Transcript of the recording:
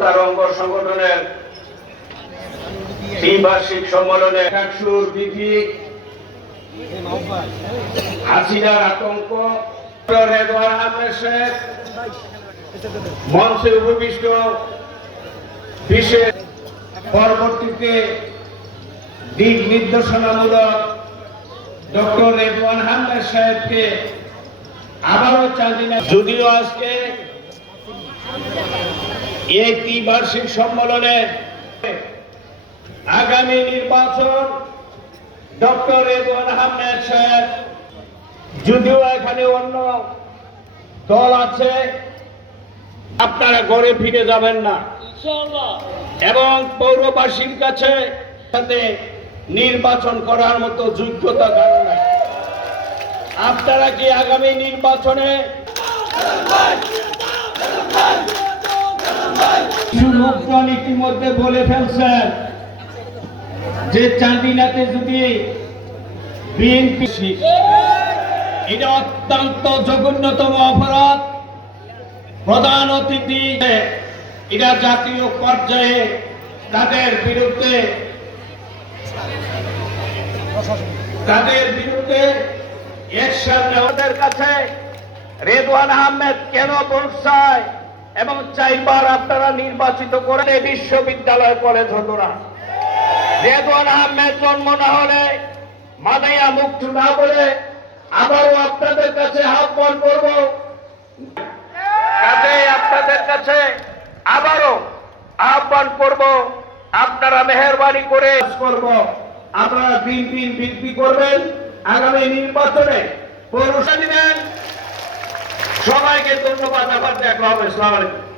তার অঙ্গ সংগঠনের সম্মেলনে হাসিনার আতঙ্ক মঞ্চে উপবিষ্ট বিশেষ পরবর্তীতে দিক নির্দেশনামূলক ডক্টর রেদওয়ান আহমেদ সাহেবকে আবারও চাঁদিনা যদিও আজকে এই ত্রিবার্ষিক সম্মেলনে আগামী নির্বাচন ডক্টর রেদওয়ান আহমেদ সাহেব যদিও এখানে অন্য দল আছে আপনারা ঘরে ফিরে যাবেন না। এবং পৌরবাসীর কাছে সাথে নির্বাচন করার মতো যোগ্যতা কারণ নাই। আপনারা কি আগামী নির্বাচনে কিছু লোকজন ইতিমধ্যে বলে ফেলছেন যে চাঁদিনাতে যদি বিএনপি এটা অত্যন্ত জঘন্যতম অপরাধ। প্রধান অতিথি, এটা জাতীয় পর্যায়ে তাদের বিরুদ্ধে তাদের বিরুদ্ধে অ্যাকশন নেওয়াদের কাছে রেদওয়ান আহমেদ কেন বলছায় এবং চাইবার আপনারা নির্বাচিত করে এই বিশ্ববিদ্যালয় কলেজ হতো না। রেদওয়ান আহমেদ জন্ম না হলে, মাদাইয়া মুক্ত না বলে আবারও আপনাদের কাছে আহ্বান করব। কাজে আপনাদের কাছে আবারও আহ্বান করব, আপনারা মেহরবানি করে করব। আপনারা দিন দিন বৃদ্ধি করবেন। আগামী নির্বাচনে পৌরসভা দিবেন সবাইকে ধন্যবাদ আবার দেখা হবে সালাম আলাইকুম।